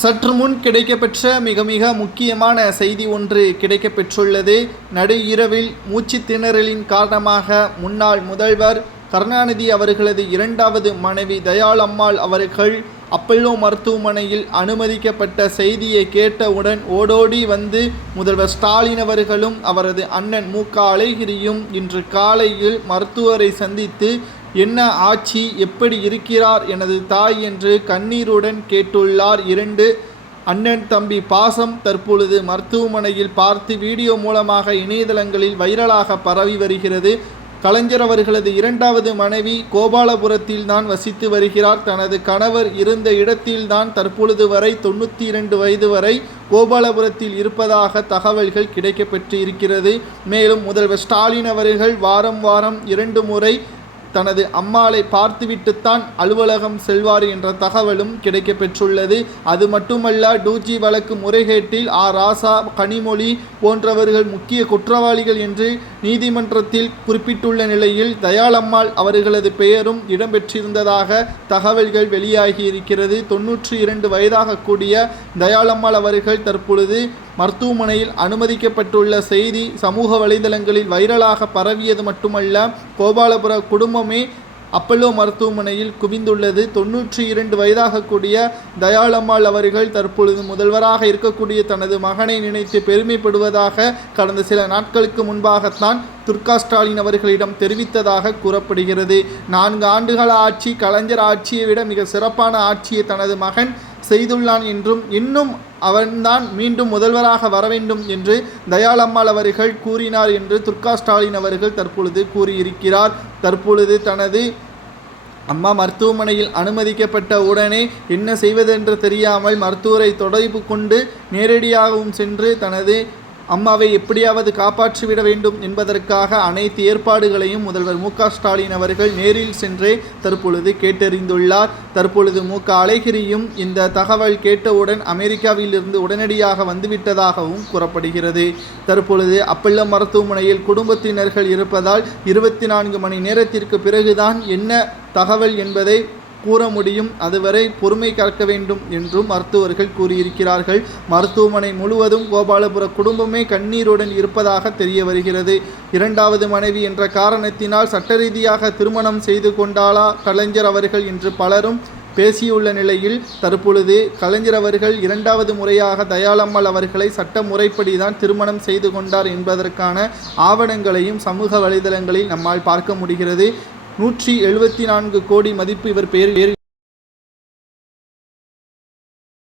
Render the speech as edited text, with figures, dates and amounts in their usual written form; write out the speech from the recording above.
சற்று முன் கிடைக்கப்பெற்ற மிக முக்கியமான செய்தி ஒன்று கிடைக்கப்பெற்றுள்ளது. நடு இரவில் மூச்சு திணறலின் காரணமாக முன்னாள் முதல்வர் கருணாநிதி அவர்களது இரண்டாவது மனைவி தயாளம்மாள் அவர்கள் அப்பல்லோ மருத்துவமனையில் அனுமதிக்கப்பட்ட செய்தியை கேட்டவுடன் ஓடோடி வந்து முதல்வர் ஸ்டாலின் அவர்களும் அவரது அண்ணன் மு.க. அழகிரியும் இன்று காலையில் மருத்துவரை சந்தித்து என்ன ஆட்சி, எப்படி இருக்கிறார் எனது தாய் என்று கண்ணீருடன் கேட்டுள்ளார். இரண்டு அண்ணன் தம்பி பாசம் தற்பொழுது மருத்துவமனையில் பார்த்து வீடியோ மூலமாக இணையதளங்களில் வைரலாக பரவி வருகிறது. கலைஞர் அவர்களது இரண்டாவது மனைவி கோபாலபுரத்தில் தான் வசித்து வருகிறார். தனது கணவர் இருந்த இடத்தில்தான் தற்பொழுது வரை 92 வயது வரை கோபாலபுரத்தில் இருப்பதாக தகவல்கள் கிடைக்கப்பெற்று இருக்கிறது. மேலும் முதல்வர் ஸ்டாலின் அவர்கள் வாரம் 2 முறை தனது அம்மாளை பார்த்துவிட்டுத்தான் அலுவலகம் செல்வார் என்ற தகவலும் கிடைக்கப்பெற்றுள்ளது. அது மட்டுமல்ல, 2G வழக்கு முறைகேட்டில் ராசா, கனிமொழி போன்றவர்கள் முக்கிய குற்றவாளிகள் என்று நீதிமன்றத்தில் குறிப்பிட்டுள்ள நிலையில் தயாளம்மாள் அவர்களது பெயரும் இடம்பெற்றிருந்ததாக தகவல்கள் வெளியாகியிருக்கிறது. 92 வயதாக கூடிய தயாளம்மாள் அவர்கள் தற்பொழுது மருத்துவமனையில் அனுமதிக்கப்பட்டுள்ள செய்தி சமூக வலைதளங்களில் வைரலாக பரவியது மட்டுமல்ல, கோபாலபுர குடும்பமே அப்பல்லோ மருத்துவமனையில் குவிந்துள்ளது. 92 வயதாக கூடிய தயாளம்மாள் அவர்கள் தற்பொழுது முதல்வராக இருக்கக்கூடிய தனது மகனை நினைத்து பெருமைப்படுவதாக கடந்த சில நாட்களுக்கு முன்பாகத்தான் துர்கா ஸ்டாலின் அவர்களிடம் தெரிவித்ததாக கூறப்படுகிறது. 4 ஆண்டுகால ஆட்சி, கலைஞர் ஆட்சியை விட மிக சிறப்பான ஆட்சியை தனது மகன் செய்துள்ளான் என்றும் இன்னும் அவன்தான் மீண்டும் முதல்வராக வர வேண்டும் என்று தயாளம்மாள் அவர்கள் கூறினார் என்று துர்கா ஸ்டாலின் அவர்கள் தற்பொழுது கூறியிருக்கிறார். தற்பொழுது தனது அம்மா மருத்துவமனையில் அனுமதிக்கப்பட்ட உடனே என்ன செய்வதென்று தெரியாமல் மருத்துவரை தொடர்பு கொண்டு நேரடியாகவும் சென்று தனது அம்மாவை எப்படியாவது காப்பாற்றிவிட வேண்டும் என்பதற்காக அனைத்து ஏற்பாடுகளையும் முதல்வர் மு.க. ஸ்டாலின் அவர்கள் நேரில் சென்றே தற்பொழுது கேட்டறிந்துள்ளார். தற்பொழுது மு.க. அழகிரியும் இந்த தகவல் கேட்டவுடன் அமெரிக்காவிலிருந்து உடனடியாக வந்துவிட்டதாகவும் கூறப்படுகிறது. தற்பொழுது அப்பல்லோ மருத்துவமனையில் குடும்பத்தினர்கள் இருப்பதால் 24 மணி நேரத்திற்கு பிறகுதான் என்ன தகவல் என்பதை கூற முடியும். அதுவரை பொறுமை காக்க வேண்டும் என்றும் மருத்துவர்கள் கூறியிருக்கிறார்கள். மருத்துவமனை முழுவதும் கோபாலபுர குடும்பமே கண்ணீருடன் இருப்பதாக தெரிய வருகிறது. இரண்டாவது மனைவி என்ற காரணத்தினால் சட்ட ரீதியாக திருமணம் செய்து கொண்டாளா கலைஞர் அவர்கள் என்று பலரும் பேசியுள்ள நிலையில் தற்பொழுது கலைஞர் அவர்கள் இரண்டாவது முறையாக தயாளம்மாள் அவர்களை சட்ட முறைப்படிதான் திருமணம் செய்து கொண்டார் என்பதற்கான ஆவணங்களையும் சமூக வலைதளங்களில் நம்மால் பார்க்க முடிகிறது. 174 கோடி மதிப்பு இவர் பெயரில்